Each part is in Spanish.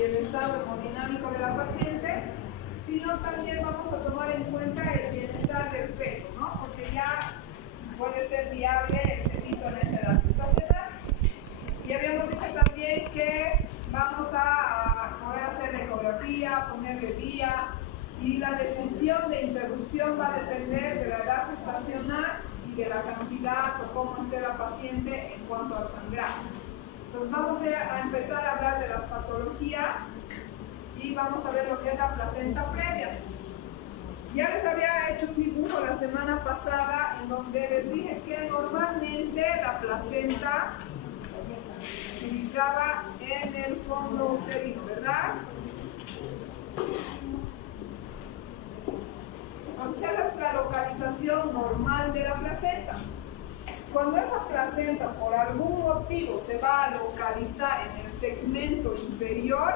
y el estado hemodinámico de la paciente, sino también vamos a tomar en cuenta el bienestar del feto, ¿no? Porque ya puede ser viable el fetito en esa edad gestacional. Y habíamos dicho también que vamos a poder hacer ecografía, ponerle vía, y la decisión de interrupción va a depender de la edad gestacional y de la cantidad o cómo esté la paciente en cuanto al sangrado. Entonces vamos a empezar a hablar de las patologías y vamos a ver lo que es la placenta previa. Ya les había hecho un dibujo la semana pasada en donde les dije que normalmente la placenta se ubicaba en el fondo uterino, ¿verdad? Entonces esa es la localización normal de la placenta. Cuando esa placenta por algún motivo se va a localizar en el segmento inferior,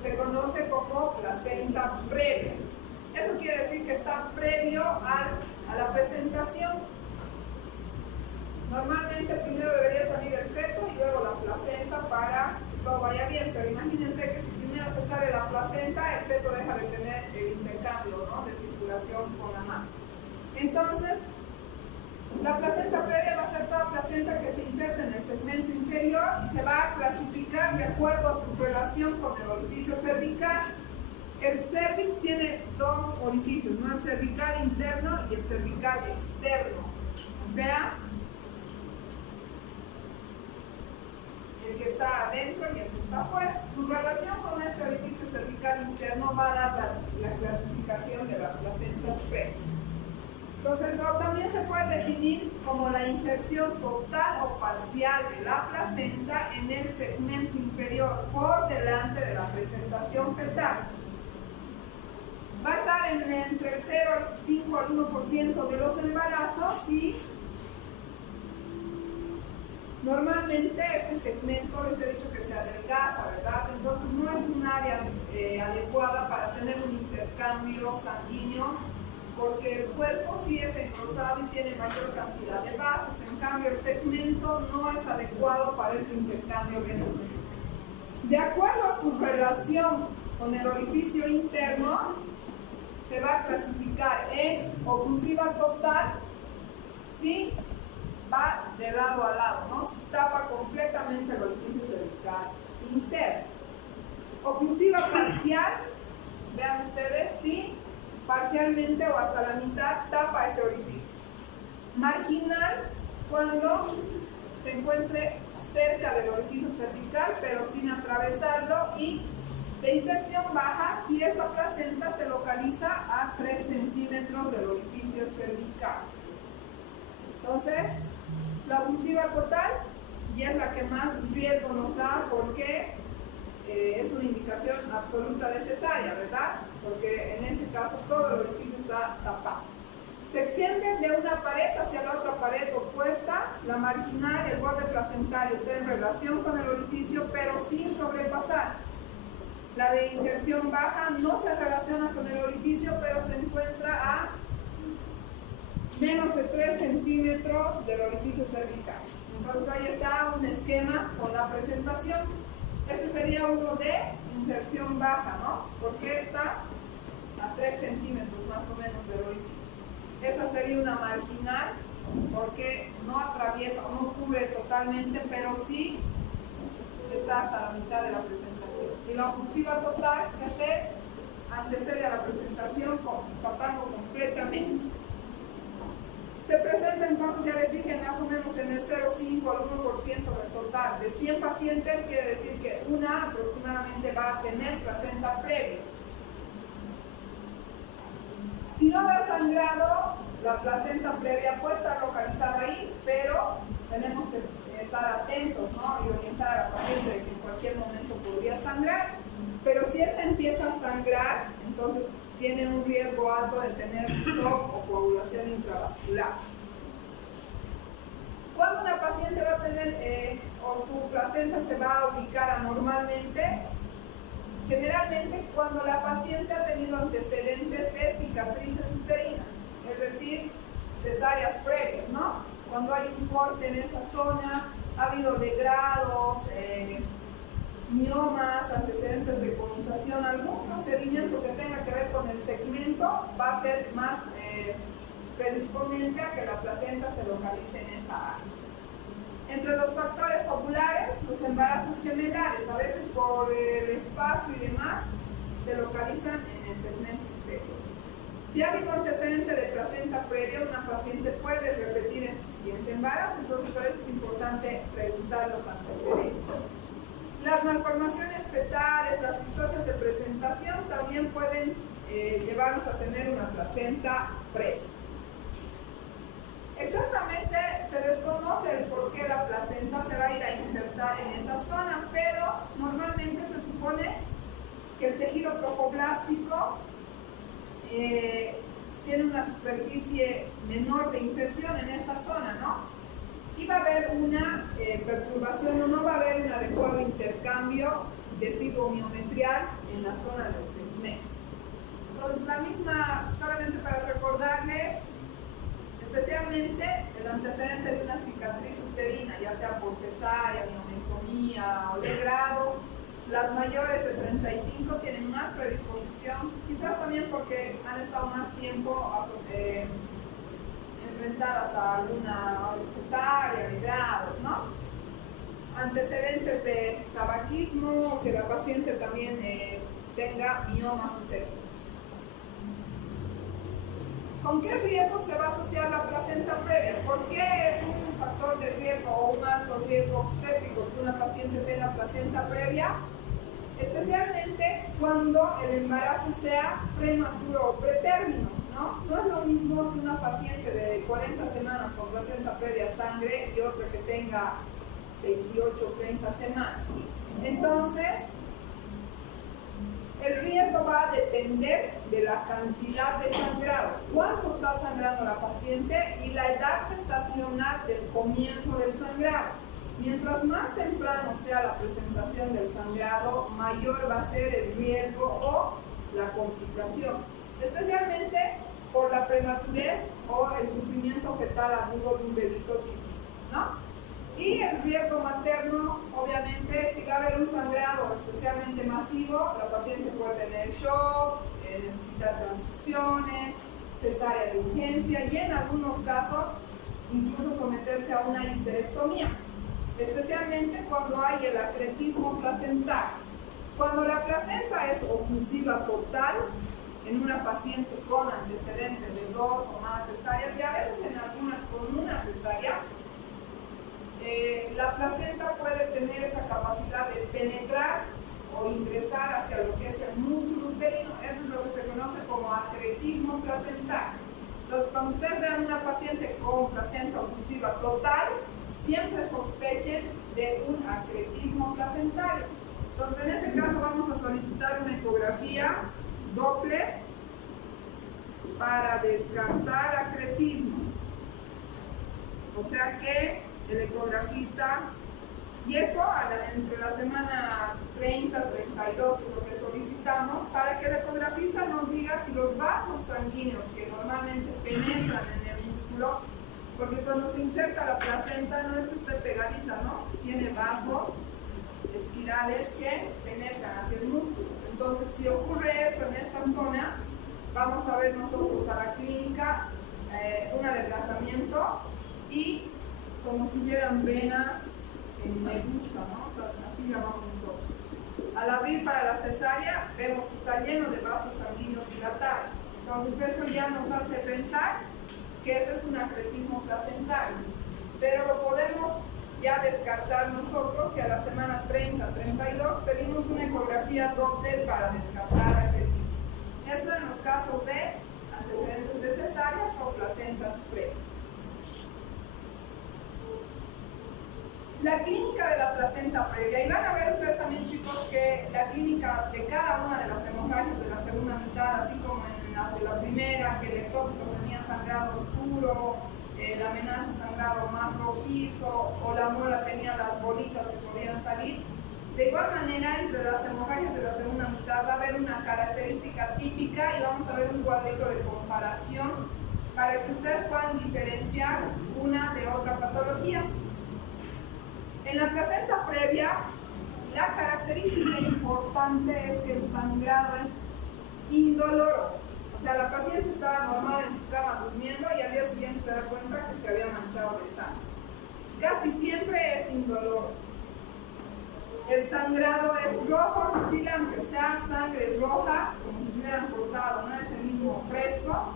se conoce como placenta previa. Eso quiere decir que está previo a la presentación. Normalmente primero debería salir el feto y luego la placenta para que todo vaya bien, pero imagínense que si primero se sale la placenta, el feto deja de tener el intercambio, ¿no?, de circulación con la madre. Entonces, la placenta previa va a ser toda placenta que se inserta en el segmento inferior y se va a clasificar de acuerdo a su relación con el orificio cervical. El cervix tiene dos orificios, ¿no?, el cervical interno y el cervical externo. O sea, el que está adentro y el que está afuera. Su relación con este orificio cervical interno va a dar la clasificación de las placentas previas. Entonces, también se puede definir como la inserción total o parcial de la placenta en el segmento inferior por delante de la presentación fetal. Va a estar entre el 0,5 al 1% de los embarazos y normalmente este segmento les he dicho que se adelgaza, ¿verdad? Entonces no es un área adecuada para tener un intercambio sanguíneo, porque el cuerpo sí es engrosado y tiene mayor cantidad de vasos. En cambio, el segmento no es adecuado para este intercambio venoso. De acuerdo a su relación con el orificio interno, se va a clasificar en oclusiva total si va de lado a lado, ¿no?, si tapa completamente el orificio cervical interno. Oclusiva parcial, vean ustedes, si parcialmente o hasta la mitad tapa ese orificio. Marginal, cuando se encuentre cerca del orificio cervical pero sin atravesarlo, y de inserción baja si esta placenta se localiza a 3 centímetros del orificio cervical. Entonces, la oclusiva total ya es la que más riesgo nos da porque es una indicación absoluta de cesárea, ¿verdad? Porque en ese caso todo el orificio está tapado. Se extiende de una pared hacia la otra pared opuesta. La marginal, el borde placentario, está en relación con el orificio pero sin sobrepasar. La de inserción baja no se relaciona con el orificio pero se encuentra a menos de 3 centímetros del orificio cervical. Entonces ahí está un esquema con la presentación. Este sería uno de inserción baja, ¿no?, porque está a 3 centímetros más o menos del orificio. Esta sería una marginal porque no atraviesa o no cubre totalmente, pero sí está hasta la mitad de la presentación. Y la oclusiva total, que se antecede a la presentación tapando completamente. Se presenta entonces, ya les dije, más o menos en el 0,5 al 1% del total. De 100 pacientes quiere decir que una aproximadamente va a tener placenta previa. Si no da sangrado, la placenta previa puede estar localizada ahí, pero tenemos que estar atentos, ¿no?, y orientar a la paciente de que en cualquier momento podría sangrar. Pero si esta empieza a sangrar, entonces tiene un riesgo alto de tener shock o coagulación intravascular. Cuando una paciente va a tener o su placenta se va a ubicar anormalmente, generalmente cuando la paciente ha tenido antecedentes de cicatrices uterinas, es decir, cesáreas previas, ¿no? Cuando hay un corte en esa zona, ha habido degrados, miomas, antecedentes de conización, algún procedimiento que tenga que ver con el segmento va a ser más predisponente a que la placenta se localice en esa área. Entre los factores ovulares, los embarazos gemelares, a veces por el espacio y demás, se localizan en el segmento inferior. Si ha habido antecedente de placenta previa, una paciente puede repetir en su siguiente embarazo, entonces por eso es importante preguntar los antecedentes. Las malformaciones fetales, las displasias de presentación también pueden llevarnos a tener una placenta previa. Exactamente se desconoce el por qué la placenta se va a ir a insertar en esa zona, pero normalmente se supone que el tejido trofoblástico tiene una superficie menor de inserción en esta zona, ¿no? Y va a haber una perturbación o no va a haber un adecuado intercambio deciduo-miometrial en la zona del segmento. Entonces, la misma, solamente para recordarles, especialmente el antecedente de una cicatriz uterina, ya sea por cesárea, miometomía o de grado, las mayores de 35 tienen más predisposición, quizás también porque han estado más tiempo enfrentadas a alguna cesárea, de grados, ¿no? Antecedentes de tabaquismo, que la paciente también tenga miomas uterinos. ¿Con qué riesgo se va a asociar la placenta previa? ¿Por qué es un factor de riesgo o un alto riesgo obstétrico que una paciente tenga placenta previa? Especialmente cuando el embarazo sea prematuro o pretérmino, ¿no? No es lo mismo que una paciente de 40 semanas con placenta previa sangre y otra que tenga 28 o 30 semanas. Entonces, el riesgo va a depender de la cantidad de sangrado, cuánto está sangrando la paciente y la edad gestacional del comienzo del sangrado. Mientras más temprano sea la presentación del sangrado, mayor va a ser el riesgo o la complicación, especialmente por la prematurez o el sufrimiento fetal agudo de un bebito chiquito, ¿no? Y el riesgo materno, obviamente, si va a haber un sangrado especialmente masivo, la paciente puede tener shock, necesitar transfusiones, cesárea de urgencia y en algunos casos incluso someterse a una histerectomía, especialmente cuando hay el acretismo placentario. Cuando la placenta es oclusiva total en una paciente con antecedentes de 2 o más cesáreas y a veces en algunas con una cesárea, la placenta puede tener esa capacidad de penetrar o ingresar hacia lo que es el músculo uterino. Eso es lo que se conoce como acretismo placentario. Entonces, cuando ustedes vean una paciente con placenta oclusiva total, siempre sospechen de un acretismo placentario. Entonces, en ese caso vamos a solicitar una ecografía Doppler para descartar acretismo. O sea que el ecografista, y esto entre la semana 30-32 es lo que solicitamos, para que el ecografista nos diga si los vasos sanguíneos que normalmente penetran en el músculo, porque cuando se inserta la placenta no es que esté pegadita, ¿no? Tiene vasos espirales que penetran hacia el músculo. Entonces, si ocurre esto en esta zona, vamos a ver nosotros a la clínica un adelgazamiento y como si hubieran venas en medusa, ¿no? O sea, así llamamos nosotros. Al abrir para la cesárea, vemos que está lleno de vasos sanguíneos dilatados. Entonces, eso ya nos hace pensar que eso es un acretismo placentario. Pero lo podemos ya descartar nosotros si a la semana 30-32 pedimos una ecografía Doppler para descartar acretismo. Eso en los casos de antecedentes de cesáreas o placentas previas. La clínica de la placenta previa, y van a ver ustedes también, chicos, que la clínica de cada una de las hemorragias de la segunda mitad, así como en las de la primera, que el ectópico tenía sangrado oscuro, la amenaza sangrado más rojizo, o la mola tenía las bolitas que podían salir. De igual manera, entre las hemorragias de la segunda mitad va a haber una característica típica y vamos a ver un cuadrito de comparación para que ustedes puedan diferenciar una de otra patología. En la placenta previa, La característica importante es que el sangrado es indoloro. O sea, la paciente estaba normal en su cama durmiendo y al día siguiente se da cuenta que se había manchado de sangre. Casi siempre es indoloro. El sangrado es rojo rutilante, o sea, sangre roja, como si hubieran cortado, no es el mismo fresco,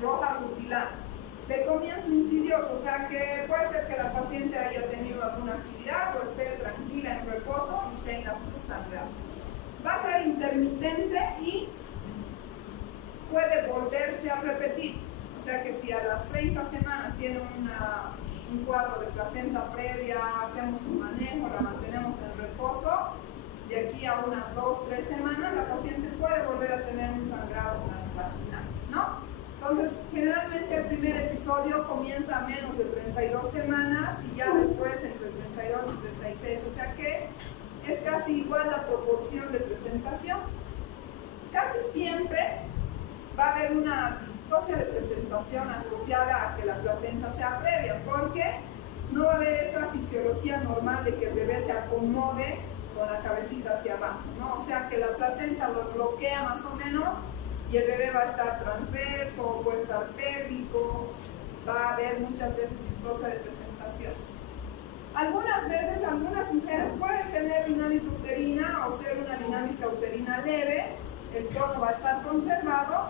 roja rutilante. De comienzo insidioso, o sea que puede ser que la paciente haya tenido alguna actividad o esté tranquila en reposo y tenga su sangrado. Va a ser intermitente y puede volverse a repetir. O sea que si a las 30 semanas tiene un cuadro de placenta previa, hacemos su manejo, la mantenemos en reposo, de aquí a unas 2-3 semanas la paciente puede volver a tener un sangrado transvaginal, ¿no? Entonces, generalmente el primer episodio comienza a menos de 32 semanas y ya después entre 32 y 36, o sea que es casi igual la proporción de presentación. Casi siempre va a haber una distocia de presentación asociada a que la placenta sea previa, porque no va a haber esa fisiología normal de que el bebé se acomode con la cabecita hacia abajo, ¿no? O sea que la placenta lo bloquea más o menos y el bebé va a estar transverso, puede estar pélvico, va a haber muchas veces distocia de presentación. Algunas veces, algunas mujeres pueden tener dinámica uterina o ser una dinámica uterina leve, el tono va a estar conservado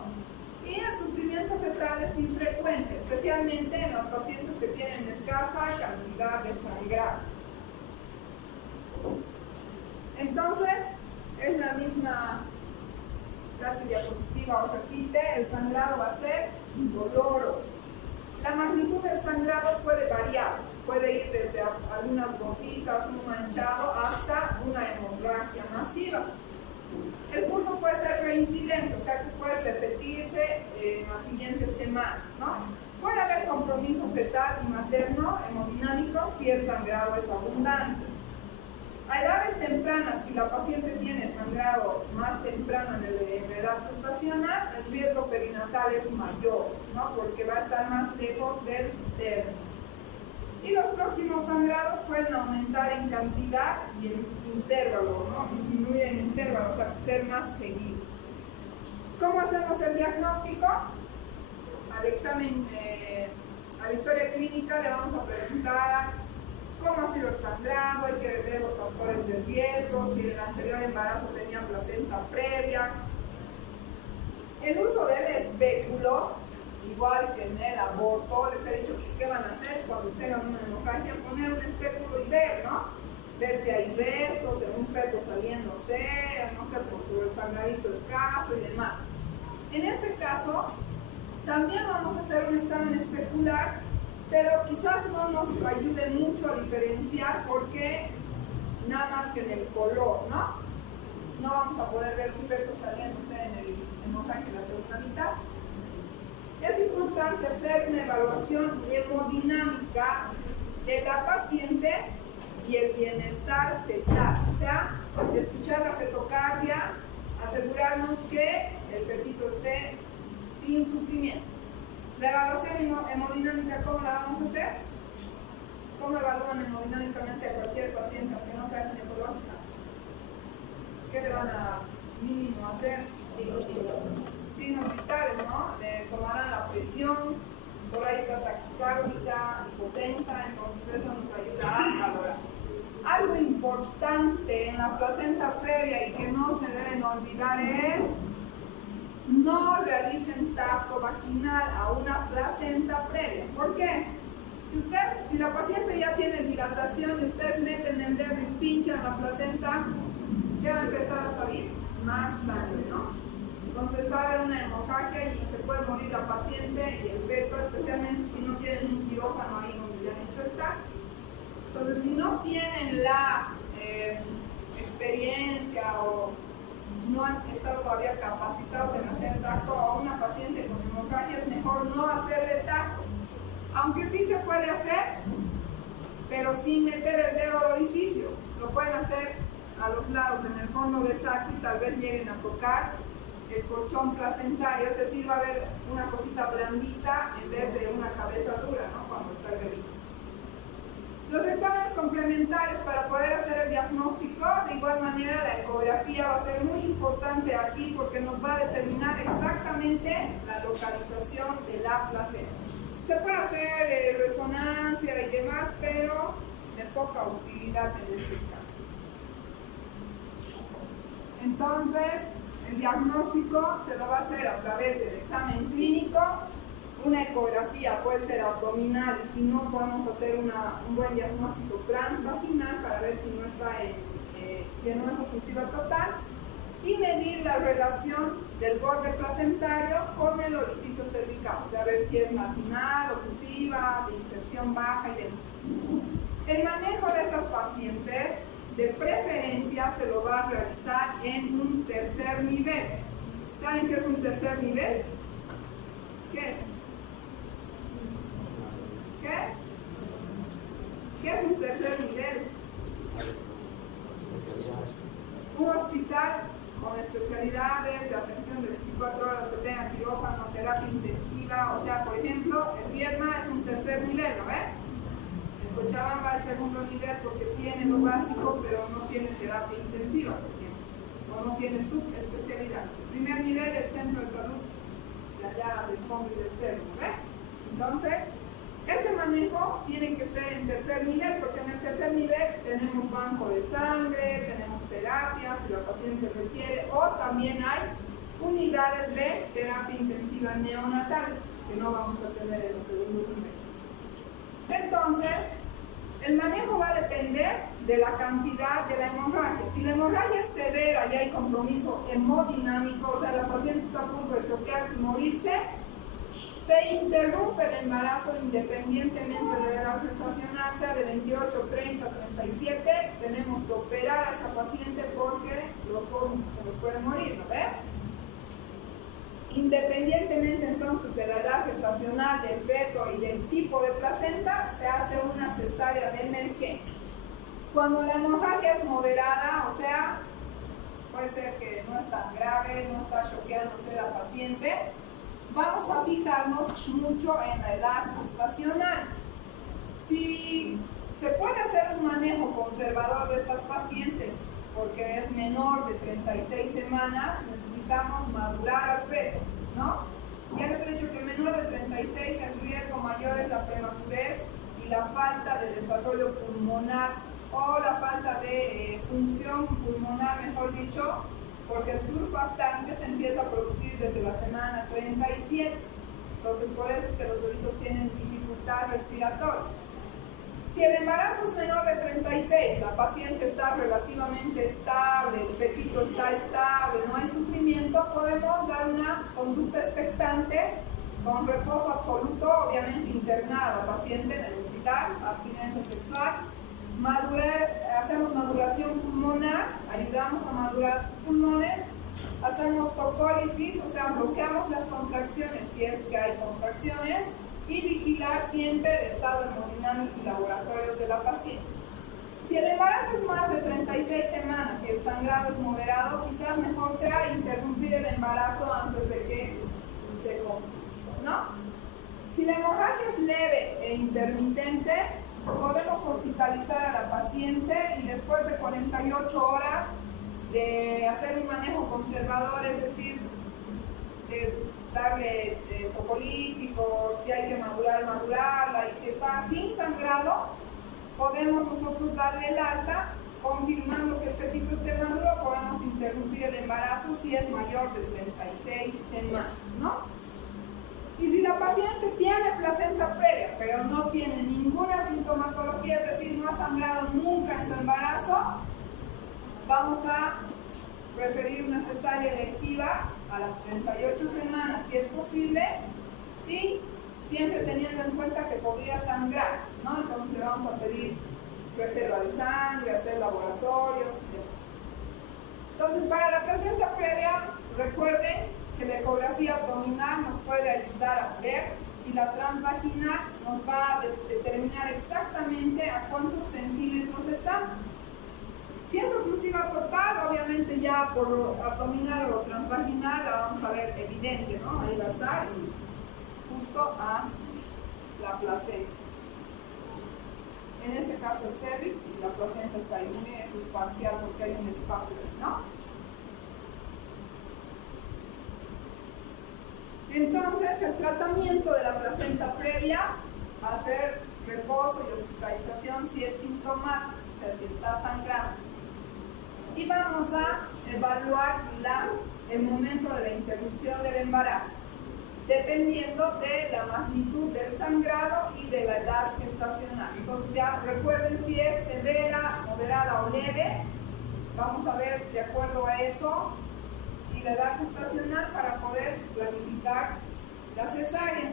y el sufrimiento fetal es infrecuente, especialmente en las pacientes que tienen escasa cantidad de sangrado. Entonces, es la misma casi diapositiva, os repite, el sangrado va a ser indoloro. La magnitud del sangrado puede variar, puede ir desde algunas gotitas, un manchado, hasta una hemorragia masiva. El curso puede ser reincidente, o sea que puede repetirse en las siguientes semanas, ¿no? Puede haber compromiso fetal y materno hemodinámico si el sangrado es abundante. A edades tempranas, si la paciente tiene sangrado más temprano en la edad gestacional, el riesgo perinatal es mayor, ¿no? Porque va a estar más lejos del término. Y los próximos sangrados pueden aumentar en cantidad y en intervalo, ¿no? Disminuir en intervalo, o sea, ser más seguidos. ¿Cómo hacemos el diagnóstico? Al examen, a la historia clínica le vamos a preguntar cómo ha sido el sangrado, hay que ver los factores de riesgo, si en el anterior embarazo tenía placenta previa. El uso del espéculo, igual que en el aborto, les he dicho que qué van a hacer cuando tengan una hemorragia, poner un espéculo y ver, ¿no? Ver si hay restos, en un feto saliéndose, no sé, por el sangradito escaso y demás. En este caso, también vamos a hacer un examen especular, pero quizás no nos ayude mucho a diferenciar porque nada más que en el color, ¿no? No vamos a poder ver un feto saliéndose en el hemorragia en la segunda mitad. Es importante hacer una evaluación hemodinámica de la paciente y el bienestar fetal, o sea, escuchar la fetocardia, asegurarnos que el fetito esté sin sufrimiento. La evaluación hemodinámica, ¿cómo la vamos a hacer? ¿Cómo evalúan hemodinámicamente a cualquier paciente aunque no sea ginecológica? ¿Qué le van a mínimo hacer? Signos vitales, ¿no? Le tomarán la presión, por ahí está taquicárdica, hipotensa, entonces eso nos ayuda a valorar. Algo importante en la placenta previa y que no se deben olvidar es no realicen tacto vaginal a una placenta previa. ¿Por qué? Si la paciente ya tiene dilatación y ustedes meten el dedo y pinchan la placenta, ¿qué va a empezar a salir? Más sangre, ¿no? Entonces va a haber una hemorragia y se puede morir la paciente y el feto, especialmente si no tienen un quirófano ahí donde le han hecho el tacto. Entonces, si no tienen la experiencia o no han estado todavía capacitados en hacer tacto a una paciente con hemorragia, es mejor no hacerle tacto. Aunque sí se puede hacer, pero sin meter el dedo al orificio. Lo pueden hacer a los lados, en el fondo del saco, y tal vez lleguen a tocar el colchón placentario, es decir, va a haber una cosita blandita en vez de una cabeza dura, ¿no? Cuando está el bebé. Los exámenes complementarios para poder hacer el diagnóstico importante aquí porque nos va a determinar exactamente la localización de la placenta. Se puede hacer resonancia y demás, pero de poca utilidad en este caso. Entonces, el diagnóstico se lo va a hacer a través del examen clínico. Una ecografía puede ser abdominal y si no podemos hacer un buen diagnóstico transvaginal para ver si no está si no es oclusiva total y medir la relación del borde placentario con el orificio cervical, o sea, ver si es marginal, oclusiva, de inserción baja y demás. El manejo de estas pacientes de preferencia se lo va a realizar en un tercer nivel. ¿Saben qué es un tercer nivel? ¿Qué es? ¿Qué es un tercer nivel? Un hospital con especialidades de atención de 24 horas que tenga quirófano, terapia intensiva, o sea, por ejemplo, el Viedma es un tercer nivel, ¿no ven? El Cochabamba es segundo nivel porque tiene lo básico, pero no tiene terapia intensiva, por ejemplo, o no tiene subespecialidades. El primer nivel, el centro de salud de allá del fondo y del centro, ¿no ven? Entonces, este manejo tiene que ser en tercer nivel, porque en el tercer nivel tenemos banco de sangre, tenemos terapias si la paciente requiere, o también hay unidades de terapia intensiva neonatal, que no vamos a tener en los segundos niveles. Entonces, el manejo va a depender de la cantidad de la hemorragia. Si la hemorragia es severa y hay compromiso hemodinámico, o sea, la paciente está a punto de choquearse y morirse, se interrumpe el embarazo independientemente de la edad gestacional, sea de 28, 30, 37, tenemos que operar a esa paciente porque los jóvenes se nos pueden morir, ¿no ve? Independientemente entonces de la edad gestacional, del feto y del tipo de placenta, se hace una cesárea de emergencia. Cuando la hemorragia es moderada, o sea, puede ser que no es tan grave, no está choqueándose la paciente, vamos a fijarnos mucho en la edad gestacional. Si se puede hacer un manejo conservador de estas pacientes porque es menor de 36 semanas, necesitamos madurar al feto, ¿no? Ya les he dicho que menor de 36 el riesgo mayor es la prematurez y la falta de desarrollo pulmonar o la falta de función pulmonar, mejor dicho, porque el surfactante se empieza a producir desde la semana 37. Entonces, por eso es que los bebitos tienen dificultad respiratoria. Si el embarazo es menor de 36, la paciente está relativamente estable, el fetito está estable, no hay sufrimiento, podemos dar una conducta expectante con reposo absoluto, obviamente internada la paciente en el hospital, abstinencia sexual. Hacemos maduración pulmonar, ayudamos a madurar sus pulmones, hacemos tocólisis, o sea, bloqueamos las contracciones si es que hay contracciones y vigilar siempre el estado hemodinámico y laboratorios de la paciente. Si el embarazo es más de 36 semanas y el sangrado es moderado, quizás mejor sea interrumpir el embarazo antes de que se complique, ¿no? Si la hemorragia es leve e intermitente, podemos hospitalizar a la paciente y después de 48 horas de hacer un manejo conservador, es decir, de darle tocolíticos, si hay que madurarla, y si está sin sangrado, podemos nosotros darle el alta, confirmando que el fetito esté maduro, podemos interrumpir el embarazo si es mayor de 36 semanas, ¿no? Y si la paciente tiene placenta previa, pero no tiene ninguna sintomatología, es decir, no ha sangrado nunca en su embarazo, vamos a preferir una cesárea electiva a las 38 semanas, si es posible, y siempre teniendo en cuenta que podría sangrar, ¿no? Entonces le vamos a pedir reserva de sangre, hacer laboratorios y demás. Entonces, para la placenta previa, recuerden que la ecografía abdominal nos puede ayudar a ver y la transvaginal nos va a determinar exactamente a cuántos centímetros está. Si es oclusiva total, obviamente ya por abdominal o transvaginal la vamos a ver evidente, ¿no? Ahí va a estar y justo a la placenta. En este caso el cervix y la placenta está ahí. Miren, esto es parcial porque hay un espacio ahí, ¿no? Entonces, el tratamiento de la placenta previa va a ser reposo y hospitalización si es sintomático, o sea, si está sangrando. Y vamos a evaluar el momento de la interrupción del embarazo, dependiendo de la magnitud del sangrado y de la edad gestacional. Entonces ya recuerden si es severa, moderada o leve. Vamos a ver de acuerdo a eso y la edad gestacional para poder planificar la cesárea.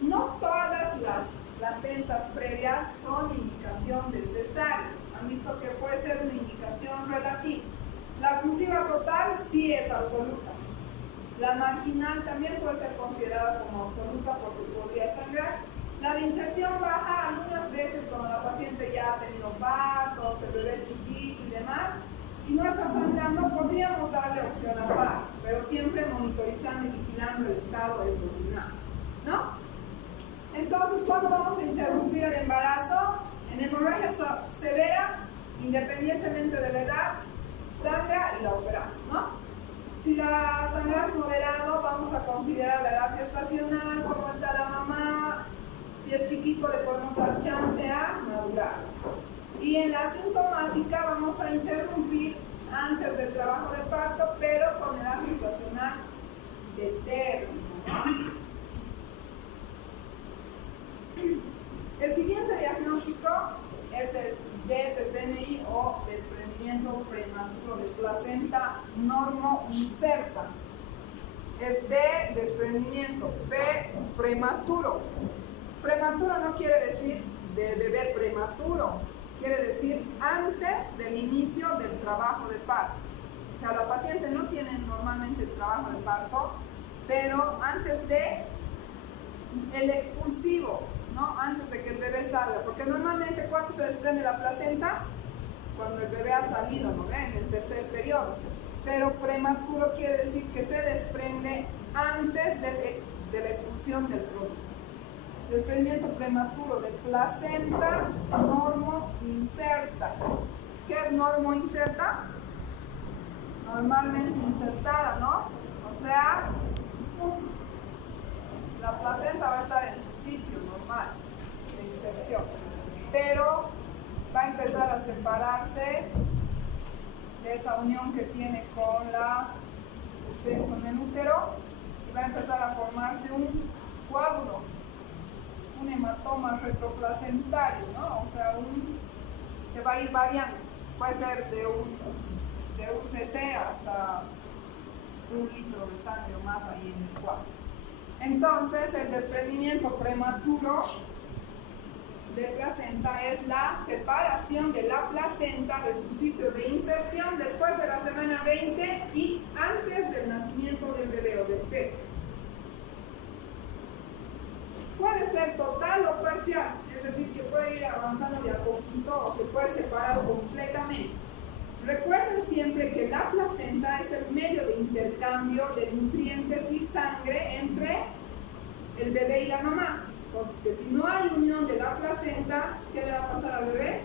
No todas las placentas previas son indicación de cesárea. Han visto que puede ser una indicación relativa. La oclusiva total sí es absoluta. La marginal también puede ser considerada como absoluta porque podría sangrar. La de inserción baja algunas veces cuando la paciente ya ha tenido partos, el bebé es chiquito y demás, y no está sangrando, podríamos darle opción a parto, pero siempre monitorizando y vigilando el estado embrionario, ¿no? Entonces, ¿cuándo vamos a interrumpir el embarazo? En hemorragia severa, independientemente de la edad, sangra y la operamos, ¿no? Si la sangra es moderado, vamos a considerar la edad gestacional, cómo está la mamá, si es chiquito le podemos dar chance a madurar. Y en la sintomática vamos a interrumpir antes del trabajo de parto, pero con edad gestacional de término, ¿no? El siguiente diagnóstico es el DPPNI o desprendimiento prematuro de placenta normo-inserta. Es D, desprendimiento, P, prematuro. Prematuro no quiere decir de bebé prematuro, quiere decir antes del inicio del trabajo de parto. O sea, la paciente no tiene normalmente el trabajo de parto, pero antes de el expulsivo, ¿no? Antes de que el bebé salga, porque normalmente cuando se desprende la placenta, cuando el bebé ha salido, ¿no ve? En el tercer periodo, pero prematuro quiere decir que se desprende antes de la expulsión del producto. Desprendimiento prematuro de placenta normo-inserta. ¿Qué es normo-inserta? Normalmente insertada, ¿no? O sea, la placenta va a estar en su sitio normal de inserción, pero va a empezar a separarse de esa unión que tiene con el útero y va a empezar a formarse un coágulo, un hematoma retroplacentario, ¿no? O sea, que va a ir variando, puede ser de un cc hasta 1 litro de sangre o más ahí en el coágulo. Entonces, el desprendimiento prematuro de placenta es la separación de la placenta de su sitio de inserción después de la semana 20 y antes del nacimiento del bebé o del feto. Puede ser total o parcial, es decir, que puede ir avanzando de a poquito o se puede separar completamente. Recuerden siempre que la placenta es el medio de intercambio de nutrientes y sangre entre el bebé y la mamá. Entonces, que si no hay unión de la placenta, ¿qué le va a pasar al bebé?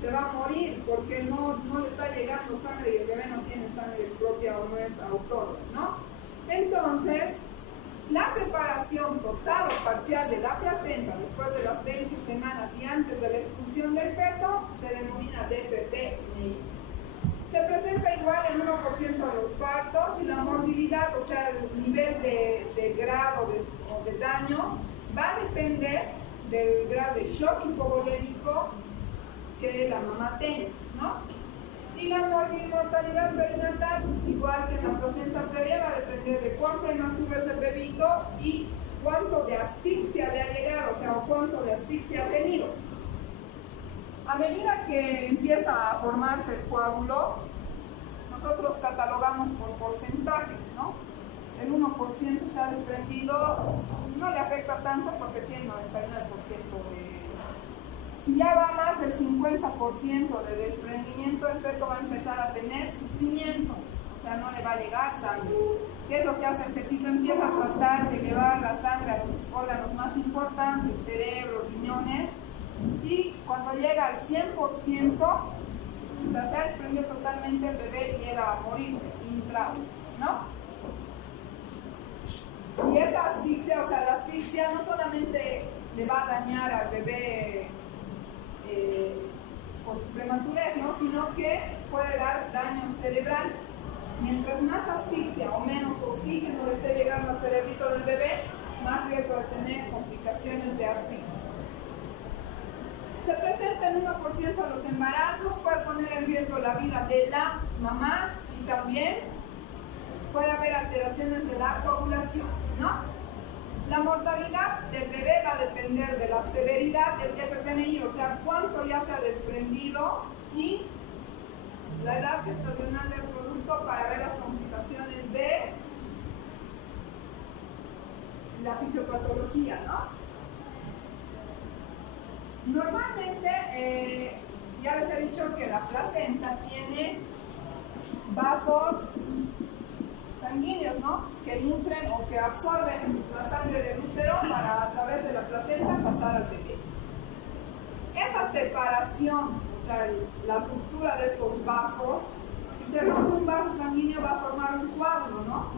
Se va a morir porque no le está llegando sangre y el bebé no tiene sangre propia o no es autónomo, ¿no? Entonces, la separación total o parcial de la placenta después de las 20 semanas y antes de la expulsión del feto se denomina DPPNI. Se presenta igual en 1% de los partos y la morbilidad, o sea, el nivel de grado o de daño, va a depender del grado de shock hipovolémico que la mamá tenga, ¿no? Y la mortalidad perinatal, igual que en la placenta previa, va a depender de cuán prematuro es el bebito y cuánto de asfixia le ha llegado, o sea, o cuánto de asfixia ha tenido. A medida que empieza a formarse el coágulo, nosotros catalogamos por porcentajes, ¿no? El 1% se ha desprendido, no le afecta tanto porque tiene 99% de... Si ya va más del 50% de desprendimiento, el feto va a empezar a tener sufrimiento, o sea, no le va a llegar sangre. ¿Qué es lo que hace el fetito? Empieza a tratar de llevar la sangre a los órganos más importantes, cerebro, riñones, y cuando llega al 100%, o sea, se ha desprendido totalmente, el bebé llega a morirse, intrauterino. ¿no? Y esa asfixia, o sea, la asfixia no solamente le va a dañar al bebé por su prematurez, ¿no? Sino que puede dar daño cerebral. Mientras más asfixia o menos oxígeno le esté llegando al cerebrito del bebé, más riesgo de tener complicaciones de asfixia. Se presenta en 1% de los embarazos, puede poner en riesgo la vida de la mamá y también puede haber alteraciones de la coagulación, ¿no? La mortalidad del bebé va a depender de la severidad del DPPNI, o sea, cuánto ya se ha desprendido y la edad gestacional del producto para ver las complicaciones de la fisiopatología, ¿no? Normalmente, ya les he dicho que la placenta tiene vasos sanguíneos, ¿no? Que nutren o que absorben la sangre del útero para a través de la placenta pasar al bebé. Esta separación, o sea, la ruptura de estos vasos, si se rompe un vaso sanguíneo va a formar un coágulo, ¿no?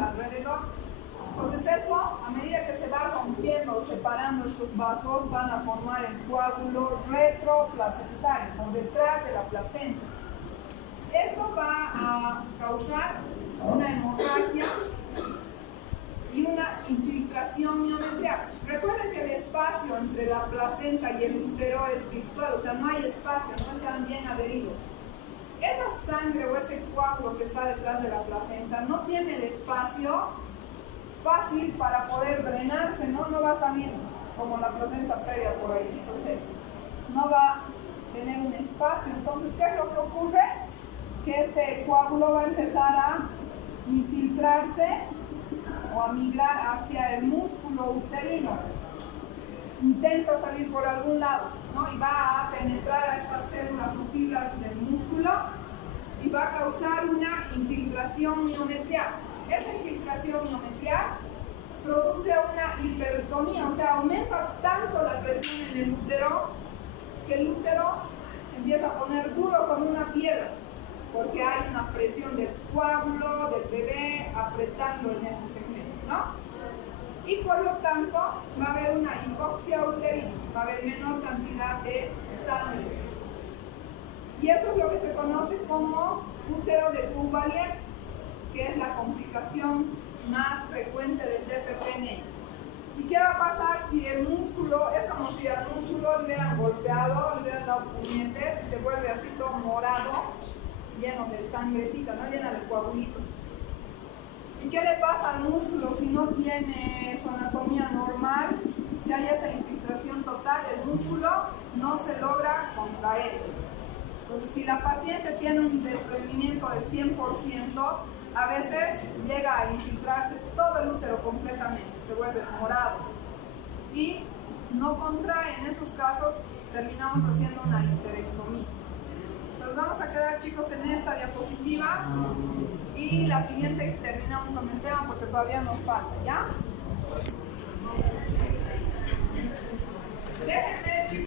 Alrededor. Entonces eso, a medida que se va rompiendo o separando estos vasos, van a formar el coágulo retroplacentario, por detrás de la placenta. Esto va a causar una hemorragia y una infiltración miometrial. Recuerden que el espacio entre la placenta y el útero es virtual, o sea, no hay espacio, no están bien adheridos. Esa sangre o ese coágulo que está detrás de la placenta no tiene el espacio fácil para poder drenarse, ¿no? No va a salir como la placenta previa por ahí, no va a tener un espacio. Entonces, ¿qué es lo que ocurre? Que este coágulo va a empezar a infiltrarse o a migrar hacia el músculo uterino. Intenta salir por algún lado, ¿no? Y va a penetrar a estas células o fibras del músculo y va a causar una infiltración miometrial. Esa infiltración miometrial produce una hipertonía, o sea, aumenta tanto la presión en el útero que el útero se empieza a poner duro como una piedra, porque hay una presión del coágulo, del bebé, apretando en ese segmento, ¿no? Y por lo tanto va a haber una hipoxia uterina, va a haber menor cantidad de sangre. Y eso es lo que se conoce como útero de Cuvier, que es la complicación más frecuente del DPPNI. ¿Y qué va a pasar si el músculo, es como si al músculo le hubieran golpeado, le hubieran dado puñetes y se vuelve así todo morado, lleno de sangrecita, ¿no? Llena de coagulitos? ¿Y qué le pasa al músculo si no tiene su anatomía normal? Si hay esa infiltración total, el músculo no se logra contraer. Entonces, si la paciente tiene un desprendimiento del 100%, a veces llega a infiltrarse todo el útero completamente, se vuelve morado y no contrae. En esos casos terminamos haciendo una histerectomía. Entonces vamos a quedar, chicos, en esta diapositiva y la siguiente terminamos con el tema porque todavía nos falta, ¿ya? Déjenme, chicos.